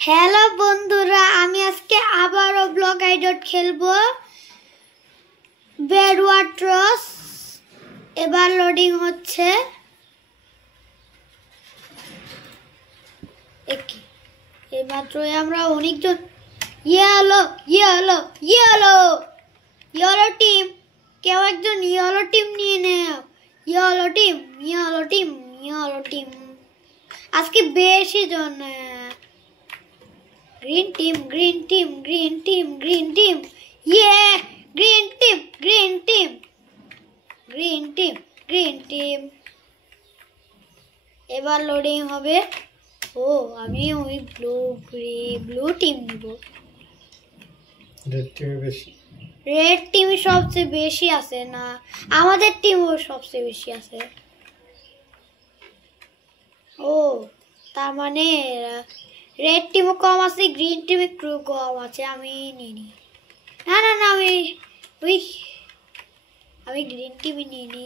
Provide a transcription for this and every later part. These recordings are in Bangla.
হ্যালো বন্ধুরা, আমি আজকে আবারও ব্লক আইডট খেলবো বেডওয়াটারস। এবার লোডিং হচ্ছে। এইমাত্রই আমরা অনেকজন yellow yellow yellow yellow team, কেউ একজন ইয়েলো টিম নিয়ে নেও। Yellow team yellow team yellow team, আজকে বেশি জন। Green team, green team, green team, green team. Yeah, green team, green team. Green team, green team. এবার লোডিং হবে। ও আমি ওই ব্লু টিম নিব। রেড টিম সবচেয়ে বেশি আছে না, আমাদের টিমও সবচেয়ে বেশি আছে। ও তার মানে রেড টিমও কম আছে, গ্রিন টিমে একটু কম আছে। আমি নিইনি, না না না, আমি গ্রিন টিমই নিইনি।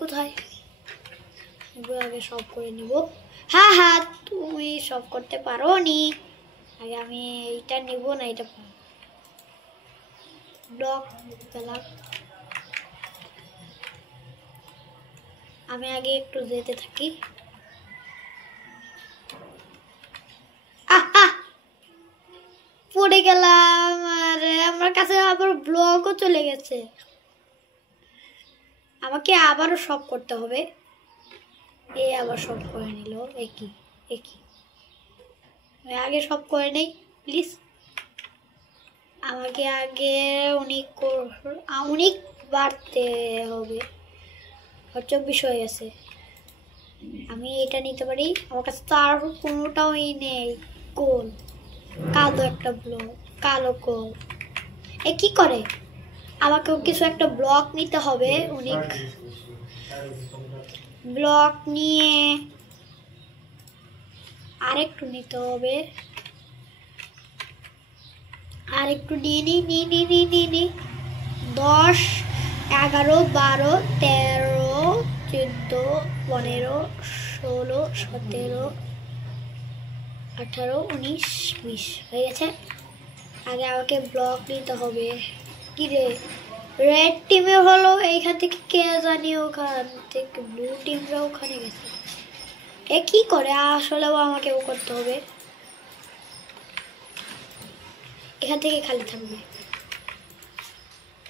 কোথায় আগে সব করে নিব। হ্যাঁ হ্যাঁ, তুমি সব করতে পারো নি। আগে আমি এইটা নিব না, এটা ব্লক পেলাম। আমি আগে একটু যেতে থাকি। পড়ে গেলাম, আর আমার কাছে আবার ব্লকও চলে গেছে। আমাকে আবারও সব করতে হবে। আবার সব করে নিল। একই আগে সব করে নেই প্লিজ। আমাকে আগে অনেক বাড়তে হবে। 24 হয়ে গেছে। আমি এটা নিতে পারি। আমার কাছে তো আর কোনোটাও নেই। কোল কালো একটা ব্লক, কালো কোল। কি করে? আমাকেও কিছু একটা ব্লক নিতে হবে। অনেক ব্লক নিয়ে আরেকটু নিতে হবে। আরেকটু নিয়ে নি 10, 11, 12, 13, 14, 15, 16, 17, 18, 19, 20 হয়ে গেছে। আগে আমাকে ব্লক নিতে হবে। কি রে, রেড টিমে হলো এইখান থেকে কে জানি, ওখান থেকে ব্লু টিমরা ওখানে গেছে। কি করে? আসলেও আমাকেও করতে হবে। এখান থেকে খালি থাকবে।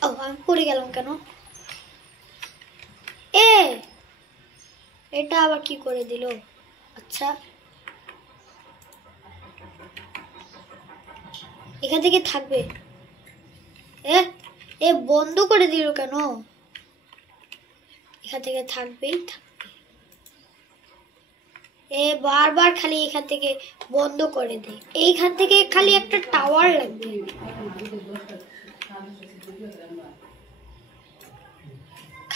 ও আমি পড়ে গেলাম কেন? এটা আবার কি করে দিল? আচ্ছা, এখান থেকে থাকবে। বন্ধ করে দিল কেন? এখান থেকে থাকবেই বারবার খালি এখান থেকে বন্ধ করে দে। এইখান থেকে খালি একটা টাওয়ার লাগবে।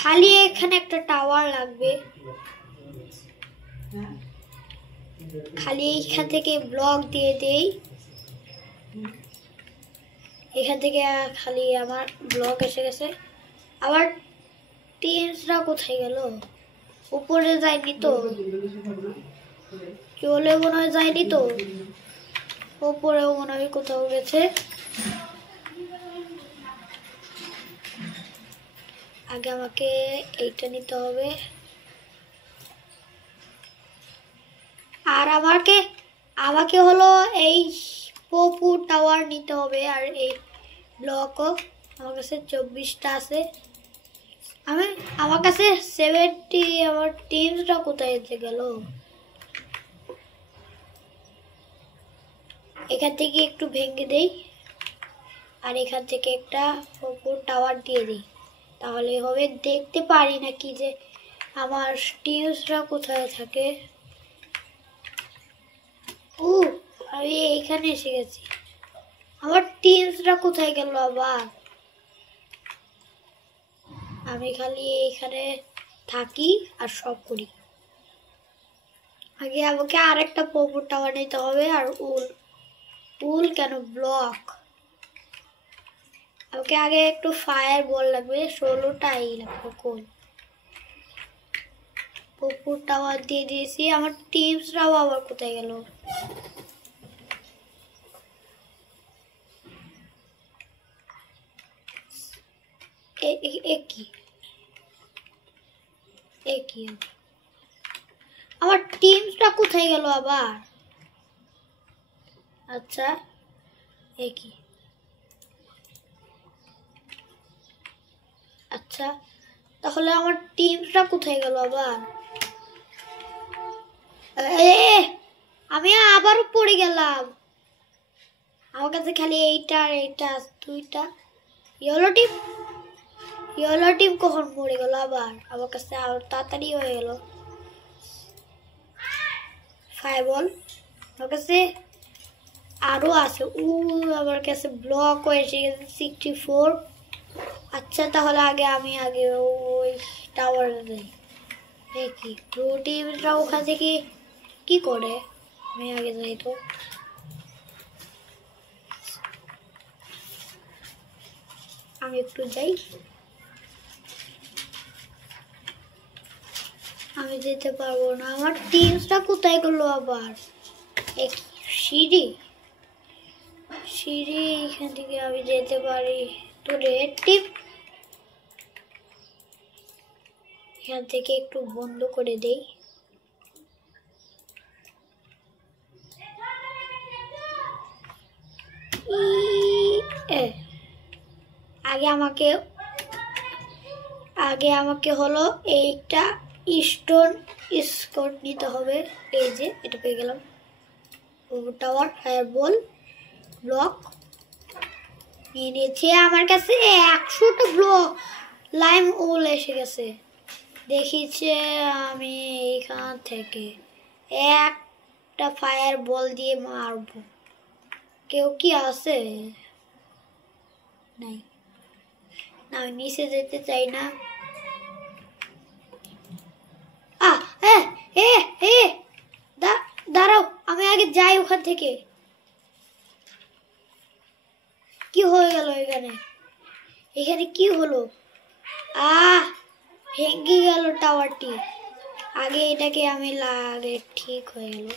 খালি এখানে একটা টাওয়ার লাগবে। খালি এইখান থেকে ব্লক দিয়ে দেই। এখান থেকে খালি আমার ব্লক এসে গেছে। আবার টিমসরা কোথায় গেল? উপরে যায়নি তো? চলে মনে হয় যায়নি তো। উপরেও মনে হয় কোথাও গেছে। আগে আমাকে এইটা নিতে হবে। আর আমাকে হলো এই পপু টাওয়ার নিতে হবে। আর এই ব্লকও আমার কাছে 24টা আছে। আমার কাছে 70। আমার টিমসটা কোথায় গেল? এখান থেকে একটু ভেঙে দেই, আর এখান থেকে একটা পপুর টাওয়ার দিয়ে দিই। তাহলে হবে। দেখতে পারি নাকি যে আমার টিমসরা কোথায় থাকে। আমি এইখানে এসে গেছি। আমার টিমসরা কোথায় গেল আবার? আমি খালি এখানে থাকি আর সব করি। আগে আমাকে আরেকটা পপু টাওয়ার নিতে হবে। আর উল কেন ব্লক? আমাকে আগে একটু ফায়ার বল লাগবে। 16টাই লাগবে। কোল উপর টাওয়ার দিয়ে দিয়েছি। আমার টিমসরাও আবার কোথায় গেল? কি আমার টিমসটা কোথায় গেল আবার? আচ্ছা কি আচ্ছা, তাহলে আমার টিমসটা কোথায় গেল আবার? আমি আবারও পড়ে গেলাম। আমার কাছে খালি এইটা আর এইটা, দুইটা। ইয়েলো টিম কখন পড়ে গেল আবার? আমার কাছে আর তাড়াতাড়ি হয়ে গেল। ফায়ারবল আমার কাছে আরো আছে। আমার কাছে ব্লক এসে গেছে 64। আচ্ছা, তাহলে আমি ওই টাওয়ারে যাই দেখি ব্লু টিমটা ওখান থেকে কি করে। আমি আগে যাই তো। আমি একটু যাই। আমি যেতে পারবো না। আমার টিমসটা কোথায় গেলো আবার? সিঁড়ি এখান থেকে আমি যেতে পারি তো। রেড টিম এখান থেকে একটু বন্ধ করে দেই। আগে আমাকে হলো এইটা স্টোন স্কট নিতে হবে। এই যে এটা পেয়ে গেলাম। টাওয়ার, ফায়ারবল, ব্লক নিয়ে নিয়েছি। আমার কাছে 100টা ব্লক লাইম ওল এসে গেছে। দেখিছে আমি এখান থেকে একটা ফায়ার বল দিয়ে মারবো। কেউ কি আছে? নাই না, আমি নিচে যেতে চাই না। দাঁড়াও, আমি আগে যাই ওখান থেকে। কি হয়ে গেল এখানে কি হলো? ভেঙে গেল টাওয়ারটি। আগে এটাকে আমি লাগে ঠিক হয়ে গেল।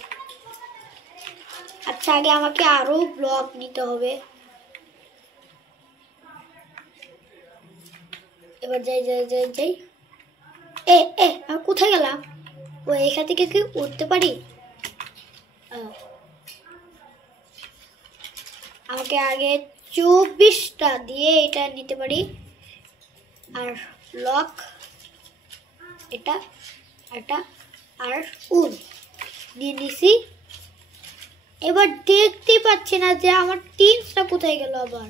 আচ্ছা, আগে আমাকে আরো ব্লক নিতে হবে। এবার যাই। আমি কোথায় গেলাম? এখান থেকে কি উঠতে পারি? আমাকে আগে 24টা দিয়ে এটা নিতে পারি। আর লক এটা আর উল নিয়ে নিছি। এবার দেখতে পাচ্ছি না যে আমার টিমসটা কোথায় গেল আবার।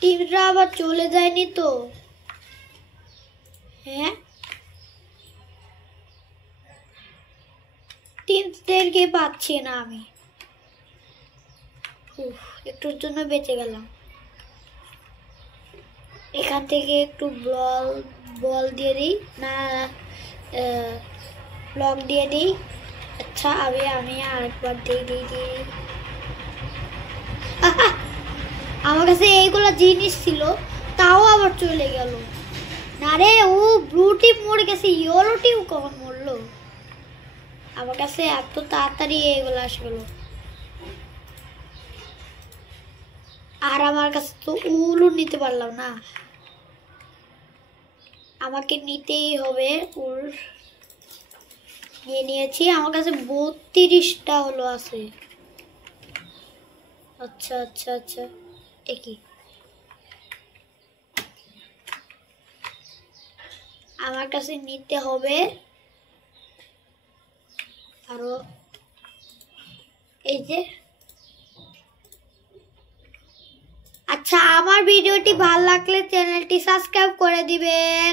টিমসটা আবার চলে যায়নি তো? হ্যাঁ, টিমসদেরকে পাচ্ছি না আমি। একটুর জন্য বেঁচে গেলাম। এখান থেকে একটু বল দিয়ে দিই না, ব্লক দিয়ে দিই। আচ্ছা, আমি আরেকবার দিই। আমার কাছে এইগুলো জিনিস ছিল, তাও আবার চলে গেল। না রে, ব্লু টিম মরে গেছে। ইয়েলো টিম কখন মরলো? আমার কাছে এত তাড়াতাড়ি এগুলো আসলো। আর আমার কাছে তো উলও নিতে পারলাম না। আমাকে নিতেই হবে উল। নিয়েছি। আমার কাছে 32টা হলো আছে। আচ্ছা, একই। আমার কাছে নিতে হবে আরো। এই যে আচ্ছা, আমার ভিডিওটি ভালো লাগলে চ্যানেলটি সাবস্ক্রাইব করে দিবেন।